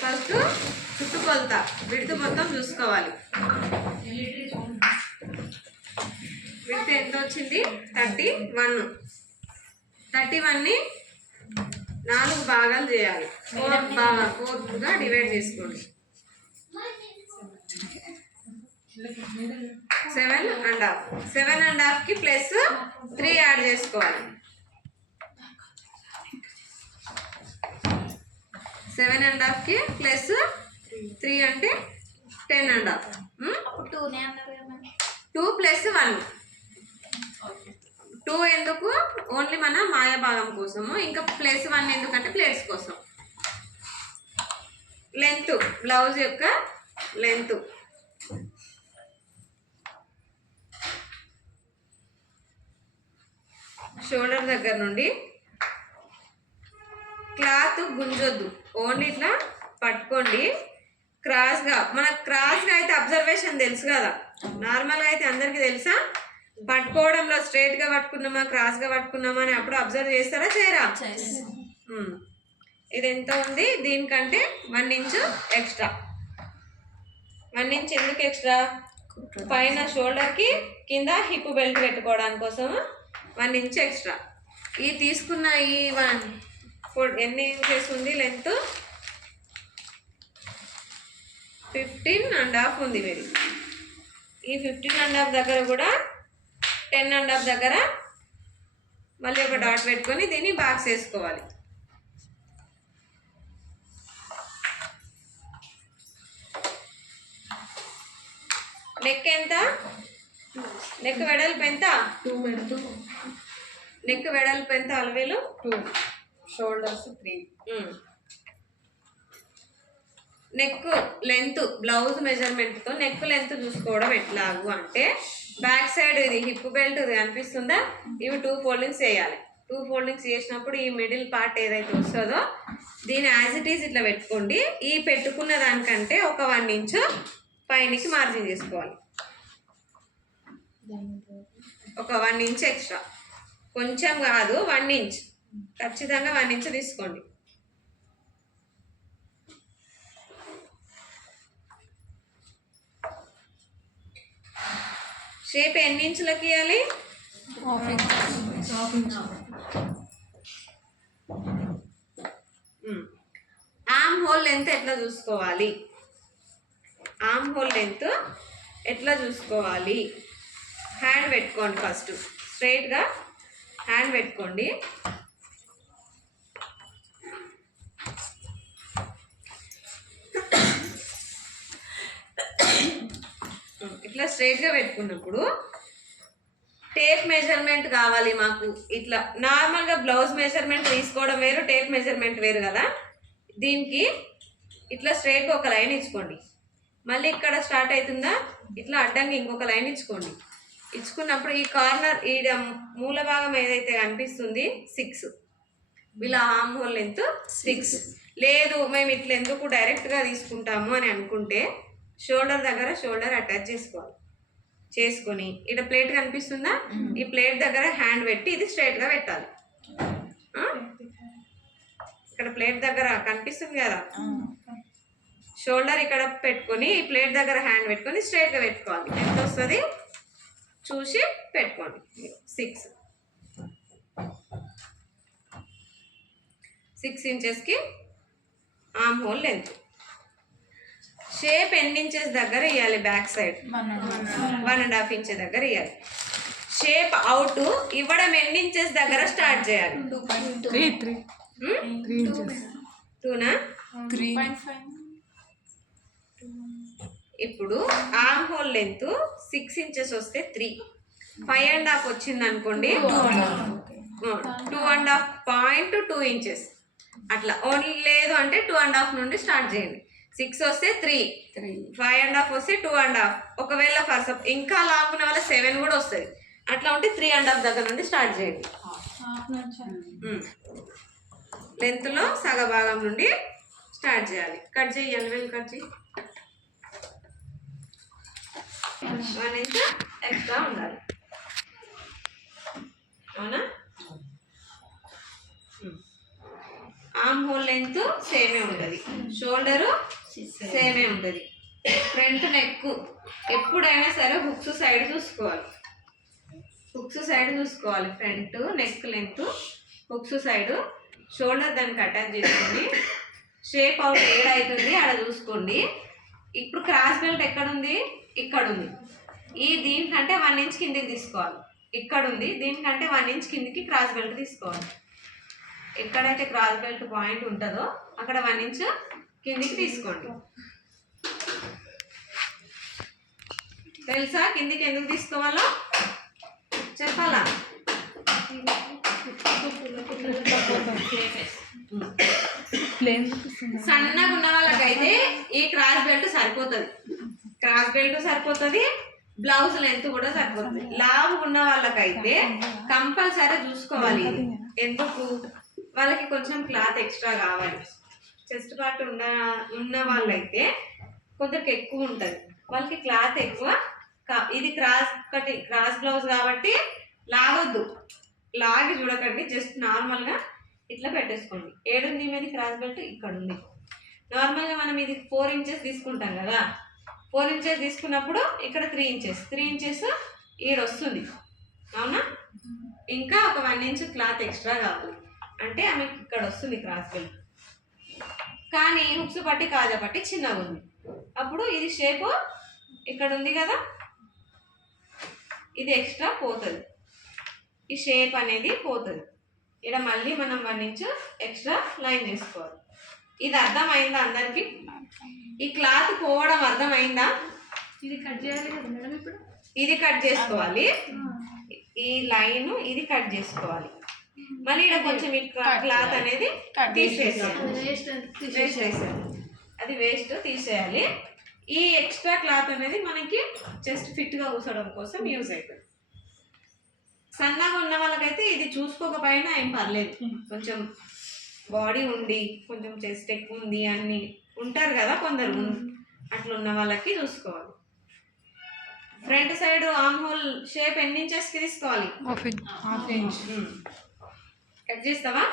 First చుట్టుకొలత విడత మొత్తం చూసుకోవాలి. విడత ఎంత వచ్చింది? 31. 31ని 4 భాగాలు చేయాలి. 4గా డివైడ్ చేసుకోండి. 7.5. 7.5కి ప్లస్ 3 యాడ్ చేసుకోవాలి. 7.5కి ప్లస్ 3 అంటే 10.5. 2 ప్లస్ 1. 2 ఎందుకు? ఓన్లీ మన మాయా భాగం కోసము. ఇంకా ప్లస్ 1 ఎందుకంటే ప్లేట్స్ కోసం. లెంత్, బ్లౌజ్ యొక్క లెంత్ షోల్డర్ దగ్గర నుండి క్లాత్ గుంజొద్దు, ఓన్లీ ఇట్లా పట్టుకోండి క్రాస్గా. మనకు క్రాస్గా అయితే అబ్జర్వేషన్ తెలుసు కదా, నార్మల్గా అయితే అందరికీ తెలుసా? పట్టుకోవడంలో స్ట్రైట్గా పట్టుకున్నామా క్రాస్గా పట్టుకున్నామా అని అప్పుడు అబ్జర్వ్ చేస్తారా చేయరా? ఇది ఎంత ఉంది? దీనికంటే 1 ఇంచ్ ఎక్స్ట్రా. 1 ఇంచ్ ఎందుకు ఎక్స్ట్రా? పైన షోల్డర్కి కింద హిప్ బెల్ట్ పెట్టుకోవడానికి కోసం 1 ఇంచ్ ఎక్స్ట్రా. ఈ తీసుకున్న ఈ 1 ఎన్ని ఇంచెస్ ఉంది లెంత్? 15.5 ఉంది. మీరు ఈ 15.5 దగ్గర కూడా 10.5 దగ్గర మళ్ళీ ఒక డాట్ పెట్టుకొని దీన్ని బాక్స్ వేసుకోవాలి. నెక్ ఎంత? నెక్ వెడల్పు ఎంత? 2. నెక్ వెడల్పు ఎంత? Alivelu 2. Shoulders 3. Neck length blouse మెజర్మెంట్తో నెక్ లెంత్ చూసుకోవడం ఎట్లాగు అంటే, బ్యాక్ సైడ్ ఇది హిప్ బెల్ట్ కనిపిస్తుందా? ఇవి 2 ఫోల్డింగ్స్ చేయాలి. 2 ఫోల్డింగ్స్ చేసినప్పుడు ఈ మిడిల్ పార్ట్ ఏదైతే వస్తుందో దీన్ని యాజ్ ఇట్ ఈజ్ ఇట్లా పెట్టుకోండి. ఈ పెట్టుకున్న దానికంటే ఒక 1 ఇంచ్ పైనకి మార్జిన్ చేసుకోవాలి. ఒక 1 ఇంచ్ ఎక్స్ట్రా, కొంచెం కాదు 1 ఇంచ్, ఖచ్చితంగా 1 ఇంచ్ తీసుకోండి. షేప్ ఎన్ని ఇంచులకి ఇవ్వాలి? ఆర్మ్ హోల్ లెంత్ ఎట్లా చూసుకోవాలి? ఆర్మ్ హోల్ లెంత్ ఎట్లా చూసుకోవాలి? హ్యాండ్ పెట్టుకోండి. ఫస్ట్ స్ట్రైట్గా హ్యాండ్ పెట్టుకోండి. ఇట్లా స్ట్రైట్గా పెట్టుకున్నప్పుడు టేప్ మెజర్మెంట్ కావాలి మాకు. ఇట్లా నార్మల్గా బ్లౌజ్ మెజర్మెంట్ తీసుకోవడం వేరు, టేప్ మెజర్మెంట్ వేరు కదా. దీనికి ఇట్లా స్ట్రైట్గా ఒక లైన్ ఇచ్చుకోండి. మళ్ళీ ఇక్కడ స్టార్ట్ అవుతుందా, ఇట్లా అడ్డంగా ఇంకొక లైన్ ఇచ్చుకోండి. ఇచ్చుకున్నప్పుడు ఈ కార్నర్ ఈ మూల భాగం ఏదైతే కనిపిస్తుంది 6, ఇలా ఆర్మ్ హోల్ లెంత్ 6. లేదు మేము ఇట్లా ఎందుకు డైరెక్ట్గా తీసుకుంటాము అని అనుకుంటే షోల్డర్ దగ్గర షోల్డర్ అటాచ్ చేసుకోవాలి. చేసుకొని ఇక్కడ ప్లేట్ కనిపిస్తుందా, ఈ ప్లేట్ దగ్గర హ్యాండ్ పెట్టి ఇది స్ట్రైట్గా పెట్టాలి. ఇక్కడ ప్లేట్ దగ్గర కనిపిస్తుంది కదా, షోల్డర్ ఇక్కడ పెట్టుకొని ఈ ప్లేట్ దగ్గర హ్యాండ్ పెట్టుకొని స్ట్రైట్గా పెట్టుకోవాలి. ఎంత వస్తుంది చూసి పెట్టుకోండి. 6 ఇంచెస్కి ఆర్మ్ హోల్ లెంత్. షేప్ ఎన్ని ఇంచెస్ దగ్గర ఇవ్వాలి? బ్యాక్ సైడ్ 1.5 ఇంచ్ దగ్గర ఇవ్వాలి. షేప్ అవుట్ ఇవ్వడం ఎన్ని ఇంచెస్ దగ్గర స్టార్ట్ చేయాలి? 2నా? ఇప్పుడు ఆర్మ్ హోల్ లెంత్ 6 ఇంచెస్ వస్తే 3, 5.5 వచ్చింది అనుకోండి 2.5 ఇంచెస్ అట్లా. ఓన్లీ లేదు అంటే 2.5 నుండి స్టార్ట్ చేయండి. 6 వస్తే 3, 5.5 వస్తే 2.5. ఒకవేళ ఫస్ట్ ఇంకా లాంగ్ ఉన్న వల్ల 7 కూడా వస్తుంది. అట్లా ఉంటే 3.5 దగ్గర నుండి స్టార్ట్ చేయండి. లెంత్లో సగ భాగం నుండి స్టార్ట్ చేయాలి. కట్ చేయాలి, వెళ్ళి కట్ చేయి. 1 ఇంచ్ ఎక్స్ట్రా ఉండాలి, అవునా? ఆర్మ్ హోల్ లెంత్ సేమే ఉంటుంది, షోల్డరు సేమే ఉంటుంది. ఫ్రంట్ నెక్ ఎప్పుడైనా సరే హుక్స్ సైడ్ చూసుకోవాలి, హుక్స్ సైడ్ చూసుకోవాలి. Front neck length hooks side, shoulder దానికి అటాచ్ చేసుకొని షేప్ అవుట్ ఏడవుతుంది అక్కడ చూసుకోండి. ఇప్పుడు క్రాస్ బెల్ట్ ఎక్కడుంది, ఇక్కడ ఉంది. ఈ దీనికంటే 1 ఇంచ్ కిందికి తీసుకోవాలి, ఇక్కడ ఉంది. దీనికంటే 1 ఇంచ్ కిందికి క్రాస్ బెల్ట్ తీసుకోవాలి. ఎక్కడైతే క్రాస్ బెల్ట్ పాయింట్ ఉంటుందో అక్కడ 1 ఇంచ్ కిందికి తీసుకోండి. తెలుసా కిందికి ఎందుకు తీసుకోవాలో చెప్పాలా? సన్నగా ఉన్న వాళ్ళకైతే ఈ క్రాస్ బెల్ట్ సరిపోతుంది, క్రాస్ బెల్ట్ సరిపోతుంది, బ్లౌజ్ లెంత్ కూడా సరిపోతుంది. లావు ఉన్న వాళ్ళకైతే కంపల్సరీ చూసుకోవాలి. ఎందుకు? వాళ్ళకి కొంచెం క్లాత్ ఎక్స్ట్రా కావాలి. చెస్ట్ పార్ట్ ఉన్న వాళ్ళైతే కొంచెం ఎక్కువ ఉంటుంది, వాళ్ళకి క్లాత్ ఎక్కువ. ఇది క్రాస్ బ్లౌజ్ కాబట్టి లాగొద్దు, లాగి చూడకండి, జస్ట్ నార్మల్గా ఇట్లా పెట్టేసుకోండి. ఏడుంది మీది క్రాస్ బెల్ట్, ఇక్కడ ఉంది. నార్మల్గా మనం ఇది 4 ఇంచెస్ తీసుకుంటాం కదా, 4 ఇంచెస్ తీసుకున్నప్పుడు ఇక్కడ 3 ఇంచెస్ ఈడొస్తుంది, అవునా? ఇంకా ఒక 1 ఇంచ్ క్లాత్ ఎక్స్ట్రా కావాలి అంటే ఆమెకి ఇక్కడ వస్తుంది క్రాస్ బెల్ట్. కానీ హుక్స్ పట్టి కాజా పట్టి చిన్నగా ఉంది, అప్పుడు ఇది షేపు ఇక్కడ ఉంది కదా, ఇది ఎక్స్ట్రా పోతుంది, ఈ షేప్ అనేది పోతుంది. ఇక్కడ మళ్ళీ మనం 1 ఇంచ్ ఎక్స్ట్రా లైన్ చేసుకోవాలి. ఇది అర్థమైందా అందరికి? ఈ క్లాత్ పోవడం అర్థమైందా? ఇది కట్ చేయాలి కదా మేడం, ఇప్పుడు ఇది కట్ చేసుకోవాలి, ఈ లైన్ ఇది కట్ చేసుకోవాలి. మళ్ళీ ఇక్కడ కొంచెం ఈ క్లాత్ అనేది తీసేయాలి, అది వేస్ట్ తీసేయాలి. ఈ ఎక్స్ట్రా క్లాత్ అనేది మనకి జస్ట్ ఫిట్గా కూర్చోడం కోసం యూజ్ అవుతుంది. సన్నగా ఉన్న వాళ్ళకైతే ఇది చూసుకోకపోయినా ఏం పర్లేదు, కొంచెం బాడీ ఉండి కొంచెం చెస్ట్ ఎక్కువ ఉంది అన్ని ఉంటారు కదా కొందరు, అట్లా ఉన్న వాళ్ళకి చూసుకోవాలి. Front side arm whole shape ఎన్ని ఇంచెస్కి తీసుకోవాలి? Half inch. కట్ చేస్తావా?